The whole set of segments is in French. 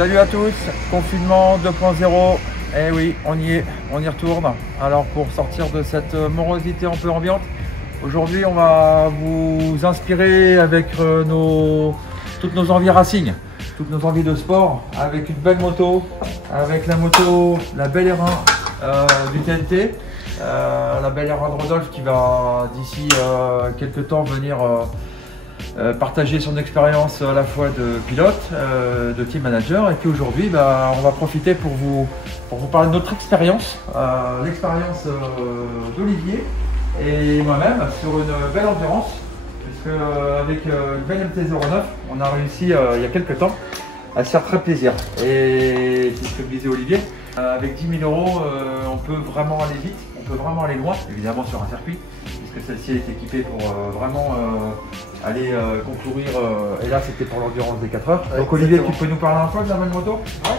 Salut à tous, confinement 2.0, eh oui, on y retourne. Alors pour sortir de cette morosité un peu ambiante, aujourd'hui on va vous inspirer avec toutes nos envies racing, toutes nos envies de sport, avec une belle moto, avec la belle R1 du TNT, la belle R1 de Rodolphe qui va d'ici quelques temps venir partager son expérience à la fois de pilote, de team manager, et puis aujourd'hui on va profiter pour vous parler de notre expérience, l'expérience d'Olivier et moi-même sur une belle endurance, puisque avec une belle MT-09 on a réussi il y a quelques temps à se faire très plaisir. Et c'est ce que me disait Olivier, avec 10 000 €, on peut vraiment aller vite, on peut vraiment aller loin, évidemment sur un circuit, puisque celle-ci est équipée pour vraiment aller concourir, et là c'était pour l'endurance des 4 heures. Donc Olivier, exactement. Tu peux nous parler un peu de la même moto? Ouais.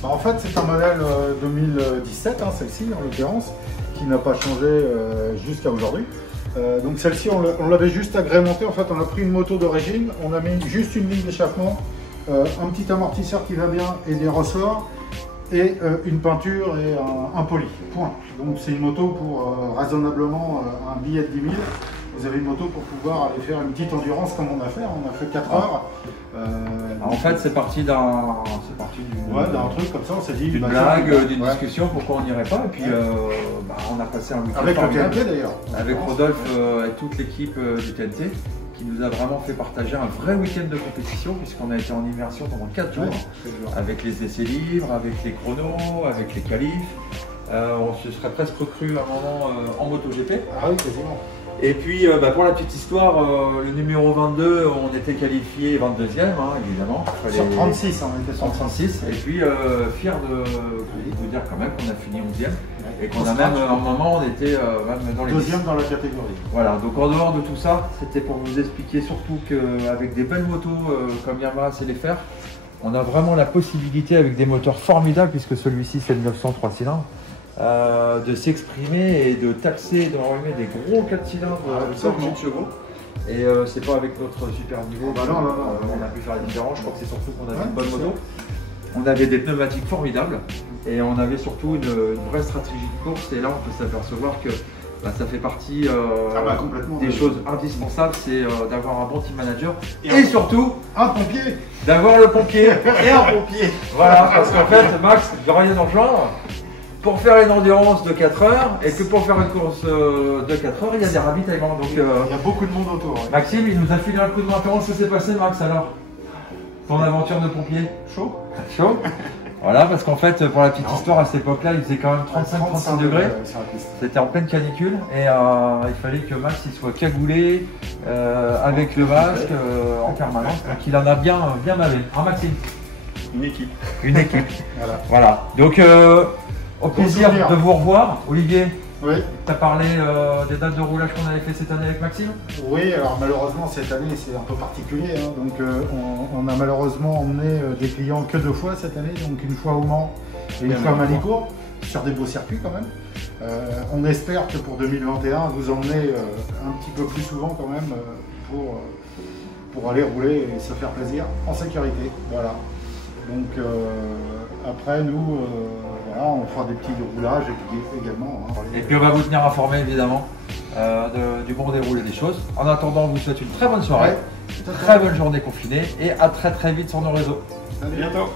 Bah, en fait c'est un modèle 2017, hein, celle-ci en l'occurrence, qui n'a pas changé jusqu'à aujourd'hui. Donc celle-ci on l'avait juste agrémentée, en fait on a pris une moto d'origine, on a mis juste une ligne d'échappement, un petit amortisseur qui va bien et des ressorts, et une peinture et un poli, point. Donc c'est une moto pour raisonnablement un billet de 10 000. Vous avez une moto pour pouvoir aller faire une petite endurance comme on a fait 4 heures. En fait c'est parti d'un truc comme ça, on s'est dit d'une blague, d'une discussion, pourquoi on n'irait pas, et puis on a passé un week-end avec le TNT d'ailleurs. Avec Rodolphe et toute l'équipe du TNT, qui nous a vraiment fait partager un vrai week-end de compétition, puisqu'on a été en immersion pendant 4 jours, avec les essais libres, avec les chronos, avec les qualifs. On se serait presque cru à un moment en MotoGP. Ah oui, quasiment. Et puis pour la petite histoire, le numéro 22, on était qualifié 22e, évidemment. Sur 36, on était sur 36. Et puis fier de vous dire quand même qu'on a fini 11e. Et qu'on a même, à un moment, on était même dans les 2e dans la catégorie. Voilà, donc en dehors de tout ça, c'était pour vous expliquer surtout qu'avec des belles motos comme Yamaha sait les faire, on a vraiment la possibilité, avec des moteurs formidables, puisque celui-ci c'est le 903 cylindres, de s'exprimer et de taxer, d'enrhumer des gros 4 cylindres de 108 chevaux. Et c'est pas avec notre super niveau on a pu faire la différence. Je crois que c'est surtout qu'on avait une bonne moto. On avait des pneumatiques formidables et on avait surtout une vraie stratégie de course. Et là, on peut s'apercevoir que ça fait partie des choses indispensables, c'est d'avoir un bon team manager et surtout un pompier, d'avoir le pompier et un pompier. Voilà, parce qu'en fait, Max, de rien dans le genre, pour faire une endurance de 4 heures et que pour faire une course de 4 heures, il y a des ravitaillements. Donc, il y a beaucoup de monde autour. Ouais. Maxime, il nous a filé un coup de main. Comment ça s'est passé, Max, alors? Ton aventure de pompier? Chaud. Chaud. Voilà, parce qu'en fait, pour la petite histoire, à cette époque-là, il faisait quand même 35-36 degrés. C'était en pleine canicule et il fallait que Max il soit cagoulé avec le masque en permanence. Donc il en a bien mavé. Hein, Maxime? Une équipe. Une équipe. Voilà. Donc, au plaisir de vous revoir. Olivier, oui. Tu as parlé des dates de roulage qu'on avait fait cette année avec Maxime? Oui, alors malheureusement cette année c'est un peu particulier, hein. Donc on a malheureusement emmené des clients que 2 fois cette année, donc une fois au Mans et une fois à Manicourt, sur des beaux circuits quand même. On espère que pour 2021 vous emmener un petit peu plus souvent quand même pour aller rouler et se faire plaisir en sécurité. Voilà. Donc après nous on fera des petits roulages également. Et puis on va vous tenir informé évidemment du bon déroulé des choses. En attendant, on vous souhaite une très bonne soirée, une très bonne journée confinée et à très vite sur nos réseaux. À bientôt.